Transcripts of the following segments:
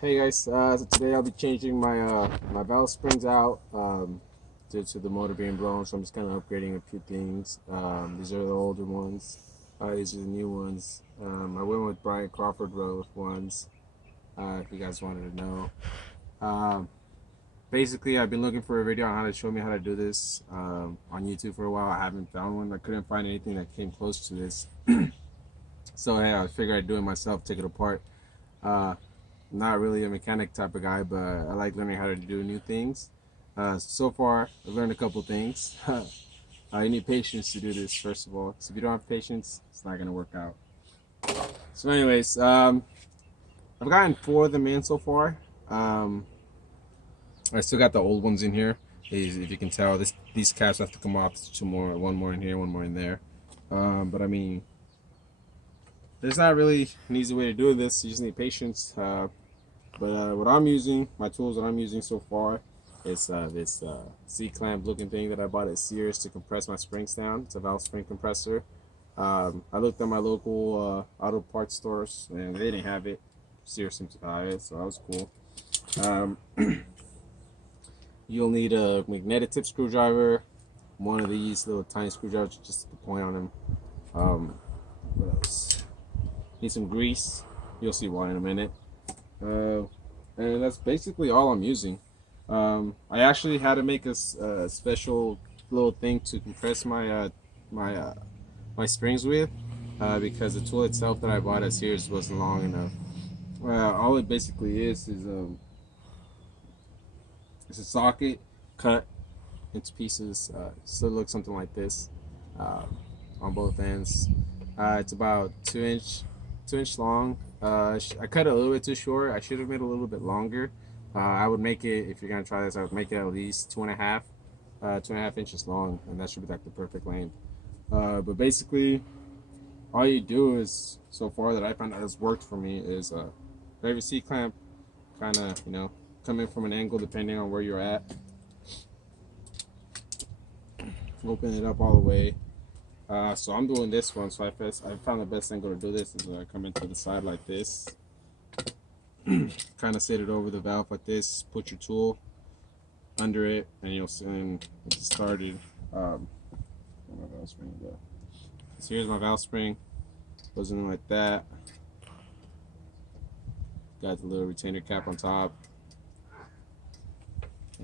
Hey guys, so today I'll be changing my valve springs out due to the motor being blown, so I'm just kind of upgrading a few things. These are the older ones. These are the new ones. I went with Brian Crawford Road ones. If you guys wanted to know. Um, Basically, I've been looking for a video on how to show me how to do this on YouTube for a while. I haven't found one. I couldn't find anything that came close to this. So hey, I figured I'd do it myself, take it apart. Uh, Not really a mechanic type of guy, but I like learning how to do new things. So far, I've learned a couple things. You need patience to do this, first of all. So if you don't have patience, it's not gonna work out. So, anyways, I've gotten 4 of them in so far. I still got the old ones in here. If you can tell, these caps have to come off. There's 2 more, 1 more in here, 1 more in there. But I mean, there's not really an easy way to do this. You just need patience. But what I'm using, my tools that I'm using so far, is this C-clamp looking thing that I bought at Sears to compress my springs down. It's a valve spring compressor. I looked at my local auto parts stores and they didn't have it. Sears seemed to have it, so that was cool. Um, You'll need a magnetic tip screwdriver, one of these little tiny screwdrivers just to point on them. What else? Need some grease. You'll see why in a minute. And that's basically all I'm using. I actually had to make a special little thing to compress my springs with because the tool itself that I bought at Sears wasn't long enough. All it basically is it's a socket cut into pieces. So it looks something like this on both ends. It's about 2 inch long. I cut it a little bit too short. I should have made it a little bit longer. I would make it, if you're gonna try this, I would make it at least 2.5 inches long, and that should be like the perfect length. But basically, all you do is, so far that I found that has worked for me, is grab your C clamp, kind of come in from an angle depending on where you're at. Open it up all the way. So I'm doing this one. So I found the best angle to do this is come into the side like this. Kind of set it over the valve like this. Put your tool under it, and you'll see it started. Where my valve spring go? So here's my valve spring. Goes in like that. Got the little retainer cap on top.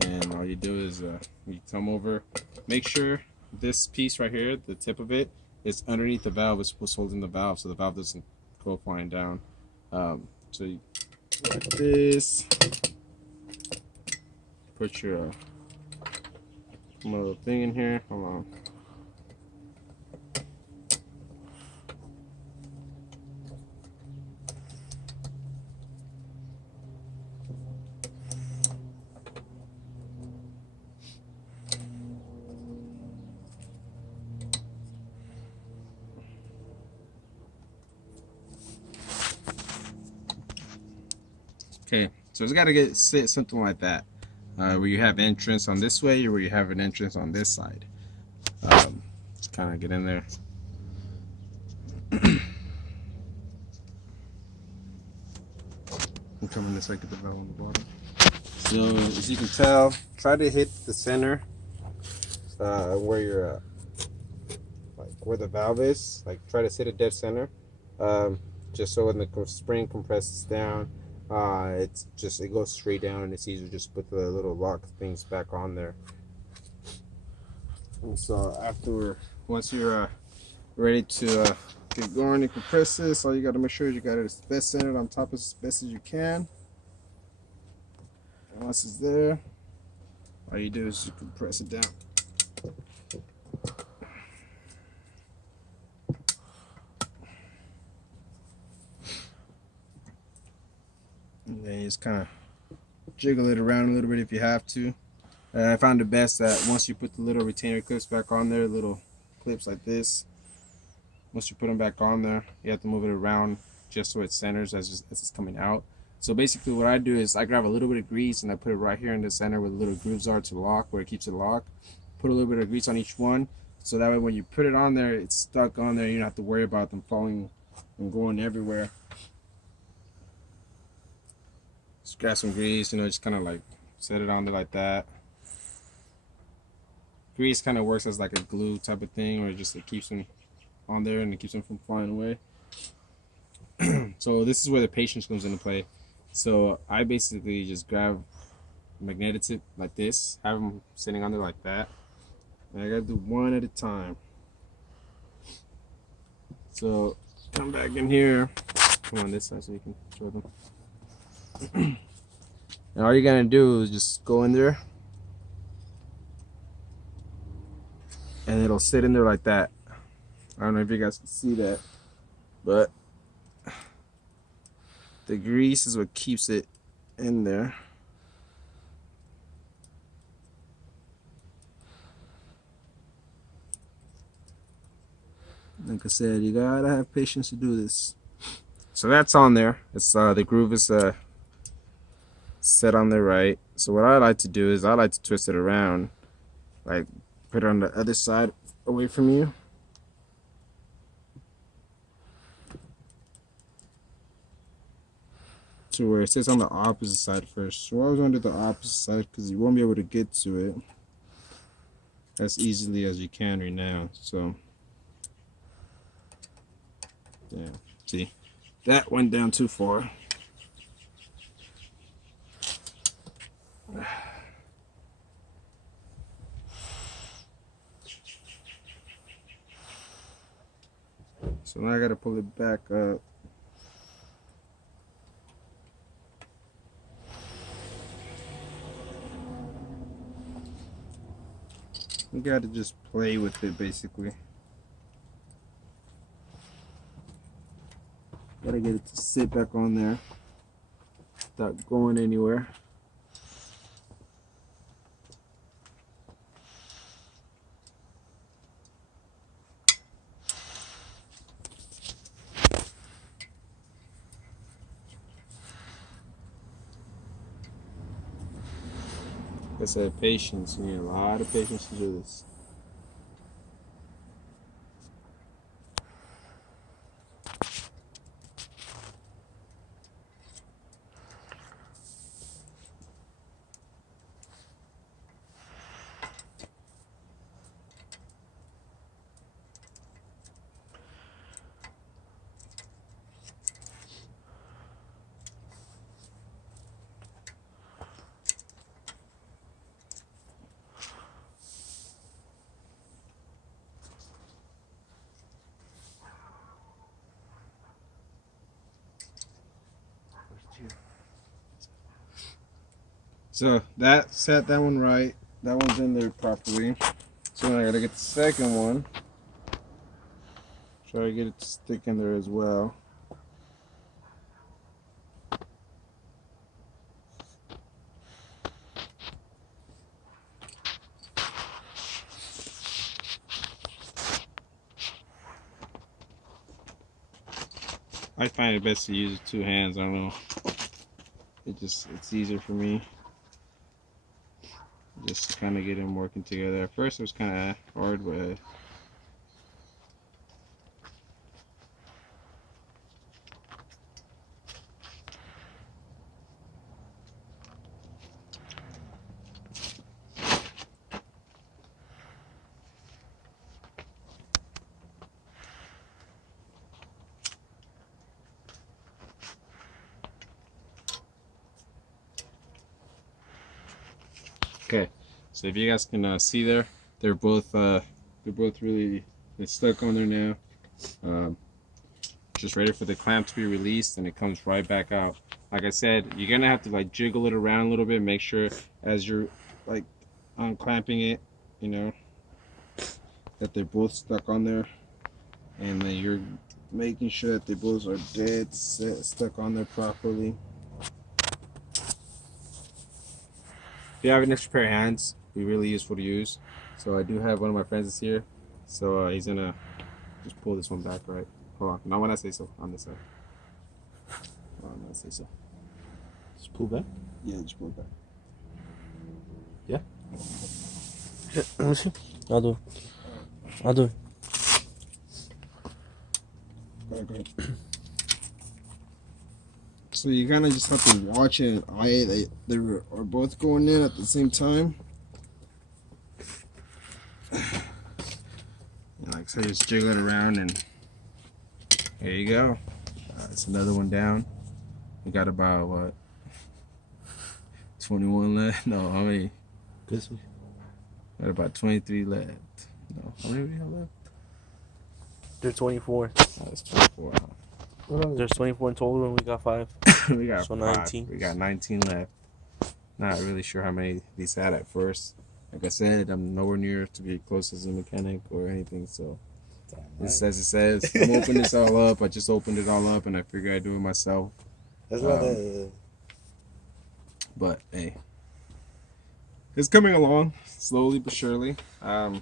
And all you do is you come over. Make sure this piece right here, the tip of it, is underneath the valve. It's what's holding the valve, so the valve doesn't go flying down. So you like this. Put your little thing in here. Hold on. Okay, so it's got to sit something like that, where you have entrance on this way, or where you have an entrance on this side. Just kind of get in there. I'm coming this way, get the valve on the bottom. So as you can tell, try to hit the center, where you're like where the valve is. Like try to sit at dead center, just so when the spring compresses down. It goes straight down, and it's easier to just put the little lock things back on there. And so once you're ready to get going and compress this, all you got to make sure is you got it as best centered on top as best as you can. And once it's there, all you do is you compress it down. And then you just kind of jiggle it around a little bit if you have to. I found it best that once you put the little retainer clips back on there, little clips like this, once you put them back on there, you have to move it around just so it centers as it's coming out. So basically what I do is I grab a little bit of grease and I put it right here in the center where the little grooves are to lock, where it keeps it locked. Put a little bit of grease on each one, so that way when you put it on there, it's stuck on there. You don't have to worry about them falling and going everywhere. Just grab some grease, just kind of like set it on there like that. Grease kind of works as like a glue type of thing, or just it keeps them on there and it keeps them from flying away. So this is where the patience comes into play. So I basically just grab magnetic tip like this, have them sitting on there like that, and I gotta do one at a time. So come back in here, come on this side so you can show them. And all you're gonna do is just go in there, and it'll sit in there like that. I don't know if you guys can see that, but the grease is what keeps it in there. Like I said, you gotta have patience to do this. So that's on there. It's the groove is set on there right. So what I like to do is I like to twist it around, like put it on the other side away from you. To where it sits on the opposite side first. So I always want to do the opposite side because you won't be able to get to it as easily as you can right now. So yeah, see, that went down too far. So now I gotta pull it back up. You gotta just play with it basically. Gotta get it to sit back on there without going anywhere. Like I said, patience. You need a lot of patience to do this. So that set that one right. That one's in there properly. So now I gotta get the second one. Try to get it to stick in there as well. I find it best to use 2 hands. I don't know. It's easier for me. Just kind of get them working together. At first it was kind of hard, but okay. So if you guys can see there, they're both really stuck on there now. Just ready for the clamp to be released, and it comes right back out. Like I said, you're gonna have to like jiggle it around a little bit, make sure as you're like unclamping it, that they're both stuck on there, and then you're making sure that they both are dead set, stuck on there properly. If you have an extra pair of hands, it'd be really useful to use. So I do have one of my friends is here, so he's gonna just pull this one back, right? Hold on, not when I say so, on this side. Hold on, when I say so. Just pull back? Yeah, just pull it back. Yeah? Let me see. I'll do it. I'll do it. Go ahead. So you kind of just have to watch it. They are both going in at the same time. And like so, just jiggle it around, and there you go. It's another one down. We got about what? 21 left. No, how many? This week. Got about 23 left. No, how many we have left? There's 24. Oh, it's 24. There's 24 in total, and we got 5. We got So 5. 19. We got 19 left. Not really sure how many these had at first. Like I said, I'm nowhere near to be close as a mechanic or anything, so it's as it says. I'm opening this all up. I just opened it all up, and I figured I'd do it myself. That's not that. But hey, it's coming along slowly but surely. I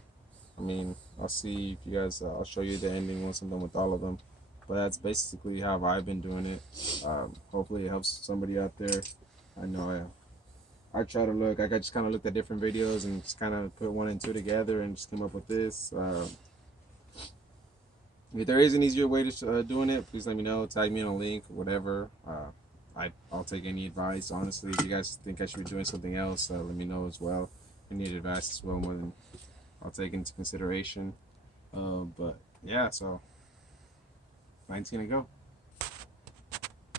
mean, I'll see if you guys. I'll show you the ending once I'm done with all of them. But that's basically how I've been doing it. Hopefully, it helps somebody out there. I know I try to look. I just kind of looked at different videos and just kind of put 1 and 2 together and just came up with this. If there is an easier way to doing it, please let me know. Tag me on a link or whatever. I'll take any advice. Honestly, if you guys think I should be doing something else, let me know as well. If you need advice as well, more than I'll take into consideration. But yeah, so 19 to go.